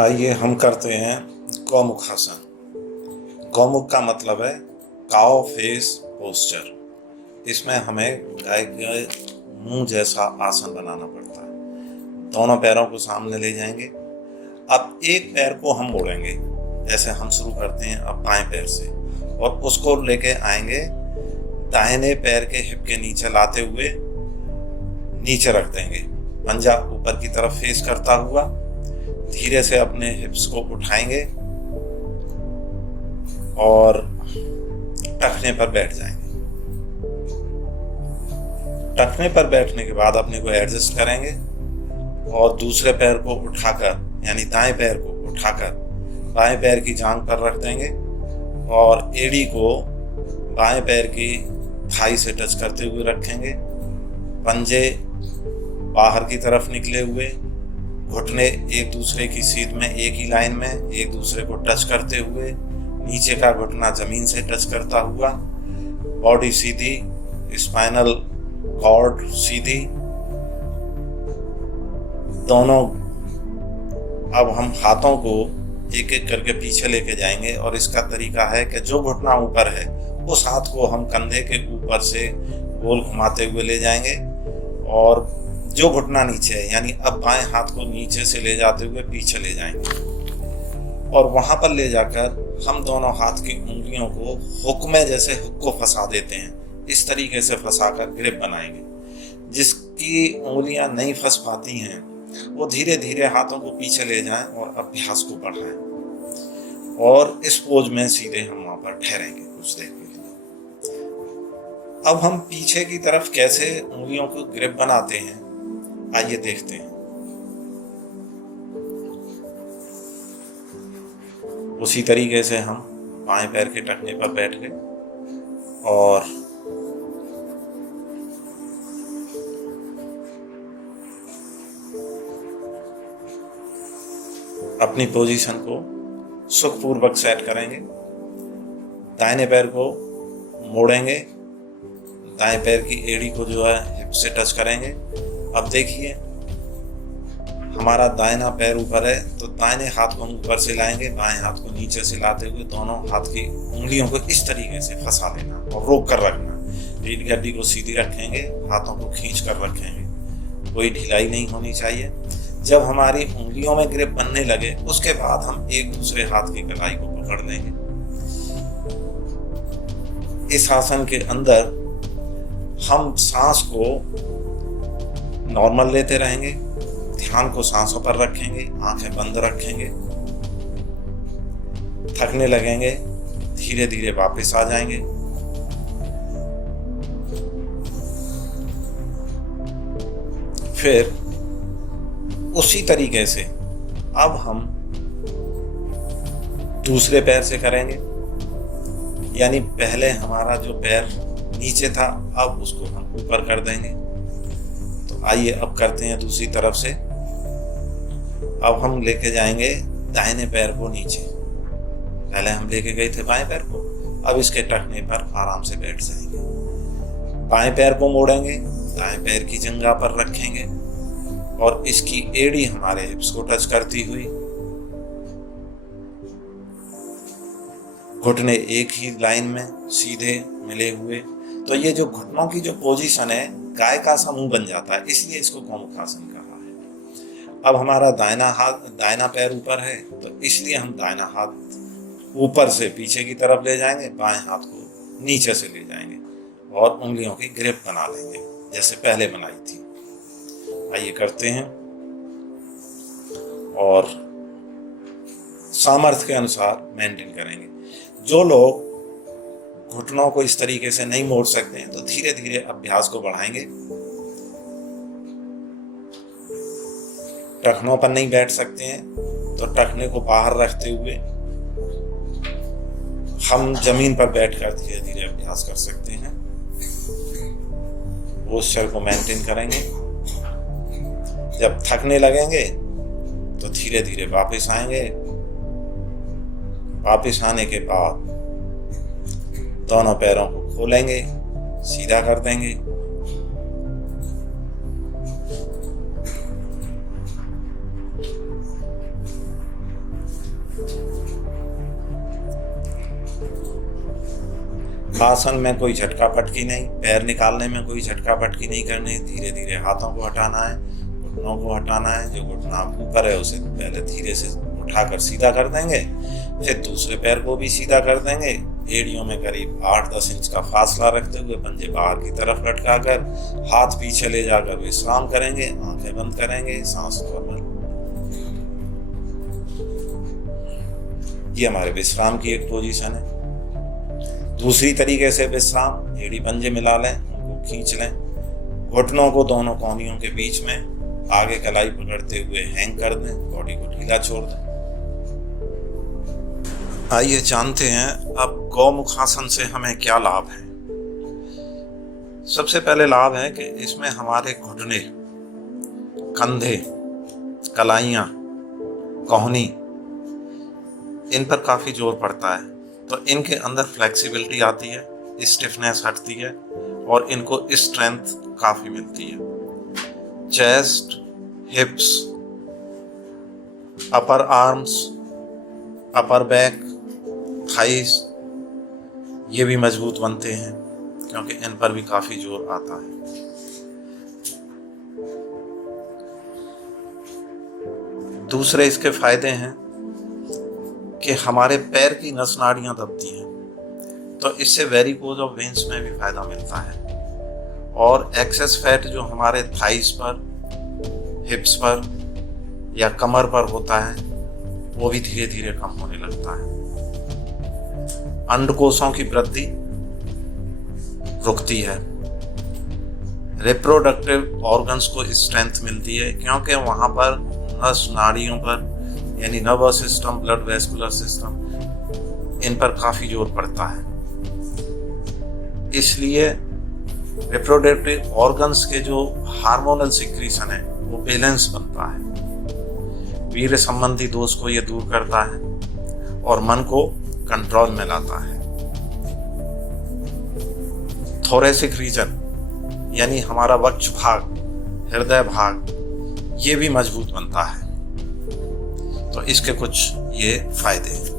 आइए हम करते हैं गौमुखासन। गौमुख का मतलब है काउ फेस पोस्चर। इसमें हमें गाय के मुंह जैसा आसन बनाना पड़ता है। दोनों पैरों को सामने ले जाएंगे। अब एक पैर को हम मोड़ेंगे, जैसे हम शुरू करते हैं अब बाएं पैर से, और उसको लेके आएंगे दाहिने पैर के हिप के नीचे लाते हुए नीचे रख देंगे। पंजा ऊपर की तरफ फेस करता हुआ धीरे से अपने हिप्स को उठाएंगे और टखने पर बैठ जाएंगे। टखने पर बैठने के बाद अपने को एडजस्ट करेंगे और दूसरे पैर को उठाकर, यानी दाएं पैर को उठाकर बाएं पैर की जांघ पर रख देंगे और एड़ी को बाएं पैर की थाई से टच करते हुए रखेंगे। पंजे बाहर की तरफ निकले हुए, घुटने एक दूसरे की सीध में एक ही लाइन में एक दूसरे को टच करते हुए, नीचे का घुटना जमीन से टच करता हुआ, बॉडी सीधी, स्पाइनल कॉर्ड सीधी। दोनों अब हम हाथों को एक एक करके पीछे लेके जाएंगे और इसका तरीका है कि जो घुटना ऊपर है उस हाथ को हम कंधे के ऊपर से गोल घुमाते हुए ले जाएंगे और जो घुटना नीचे है, यानी अब बाएं हाथ को नीचे से ले जाते हुए पीछे ले जाएंगे और वहां पर ले जाकर हम दोनों हाथ की उंगलियों को हुक में, जैसे हुक को फंसा देते हैं, इस तरीके से फंसाकर ग्रिप बनाएंगे। जिसकी उंगलियां नहीं फंस पाती हैं वो धीरे धीरे हाथों को पीछे ले जाएं और अभ्यास को बढ़ाएं और इस पोज में सीधे हम वहां पर ठहरेंगे कुछ देर के लिए। अब हम पीछे की तरफ कैसे उंगलियों को ग्रिप बनाते हैं, आइए देखते हैं। उसी तरीके से हम बाएं पैर के टखने पर बैठ गए और अपनी पोजीशन को सुखपूर्वक सेट करेंगे। दाहिने पैर को मोड़ेंगे, दाएं पैर की एड़ी को जो है हिप से टच करेंगे। अब देखिए हमारा दाहिना पैर ऊपर है तो दाहिने हाथ को हम ऊपर से लाएंगे, बाएं हाथ को नीचे से लाते हुए दोनों हाथ की उंगलियों को इस तरीके से फंसा लेना और रोक कर रखना। रीढ़ की हड्डी को सीधी रखेंगे, हाथों को खींच कर रखेंगे, कोई ढिलाई नहीं होनी चाहिए। जब हमारी उंगलियों में ग्रिप बनने लगे उसके बाद हम एक दूसरे हाथ की कलाई को पकड़ लेंगे। इस आसन के अंदर हम सांस को नॉर्मल लेते रहेंगे, ध्यान को सांसों पर रखेंगे, आंखें बंद रखेंगे। थकने लगेंगे, धीरे धीरे वापस आ जाएंगे। फिर उसी तरीके से अब हम दूसरे पैर से करेंगे, यानी पहले हमारा जो पैर नीचे था अब उसको हम ऊपर कर देंगे। तो आइए अब करते हैं दूसरी तरफ से। अब हम लेके जाएंगे दाहिने पैर को नीचे, पहले हम लेके गए थे बाएं पैर को, अब इसके टखने पर आराम से बैठ जाएंगे। बाएं पैर को मोड़ेंगे, दाएं पैर की जंघा पर रखेंगे और इसकी एड़ी हमारे हिप्स को टच करती हुई, घुटने एक ही लाइन में सीधे मिले हुए। तो ये जो घुटनों की जो पोजीशन है गाय का समूह बन जाता है, इसलिए इसको गौमुखासन कहा है। अब हमारा दाहिना पैर ऊपर है तो इसलिए हम दाहिना हाथ ऊपर से पीछे की तरफ ले जाएंगे, बाएं हाथ को नीचे से ले जाएंगे और उंगलियों की ग्रिप बना लेंगे जैसे पहले बनाई थी। आइए करते हैं और सामर्थ्य के अनुसार मेंटेन करेंगे। जो लोग घुटनों को इस तरीके से नहीं मोड़ सकते हैं तो धीरे धीरे अभ्यास को बढ़ाएंगे। टखनों पर नहीं बैठ सकते हैं तो टखने को बाहर रखते हुए हम जमीन पर बैठकर धीरे धीरे अभ्यास कर सकते हैं। पोस्चर को मेंटेन करेंगे। जब थकने लगेंगे तो धीरे धीरे वापस आएंगे। वापस आने के बाद दोनों पैरों को खोलेंगे, सीधा कर देंगे आसन में कोई झटका पटकी नहीं, पैर निकालने में कोई झटका पटकी नहीं करनी, धीरे धीरे हाथों को हटाना है, घुटनों को हटाना है। जो घुटना ऊपर है उसे पहले धीरे से उठाकर सीधा कर देंगे, फिर दूसरे पैर को भी सीधा कर देंगे। एड़ियों में करीब 8-10 इंच का फासला रखते हुए पंजे बाहर की तरफ लटकाकर हाथ पीछे ले जाकर विश्राम करेंगे, आंखें बंद करेंगे, सांस नॉर्मल। ये हमारे विश्राम की एक पोजीशन है। दूसरी तरीके से विश्राम, एड़ी पंजे मिला लें, उनको खींच लें, घुटनों को दोनों कोहनियों के बीच में आगे कलाई पकड़ते हुए हैंग कर दें, बॉडी को ढीला छोड़ दें। आइए जानते हैं अब गौमुखासन से हमें क्या लाभ है। सबसे पहले लाभ है कि इसमें हमारे घुटने, कंधे, कलाइयाँ, कोहनी, इन पर काफ़ी जोर पड़ता है, तो इनके अंदर फ्लेक्सिबिलिटी आती है, स्टिफनेस हटती है और इनको स्ट्रेंथ काफ़ी मिलती है। चेस्ट, हिप्स, अपर आर्म्स, अपर बैक, थाइस, ये भी मजबूत बनते हैं क्योंकि इन पर भी काफ़ी जोर आता है। दूसरे इसके फायदे हैं कि हमारे पैर की नस नाड़ियाँ दबती हैं, तो इससे वेरिकोज ऑफ वेन्स में भी फायदा मिलता है। और एक्सेस फैट जो हमारे थाइस पर, हिप्स पर या कमर पर होता है वो भी धीरे धीरे कम होने लगता है। अंडकोशों की वृद्धि रुकती है। रिप्रोडक्टिव ऑर्गन्स को स्ट्रेंथ मिलती है क्योंकि वहाँ पर नस नाड़ियों पर यानी nervous system, blood vascular system, इन पर काफ़ी जोर पड़ता है। इसलिए रिप्रोडक्टिव ऑर्गन्स के जो हार्मोनल सिक्रीशन है वो बैलेंस बनता है। वीर्य संबंधी दोष को ये दूर करता है और मन को कंट्रोल में लाता है। थोरेसिक रीजन यानी हमारा वक्ष भाग, हृदय भाग, ये भी मजबूत बनता है। तो इसके कुछ ये फायदे हैं।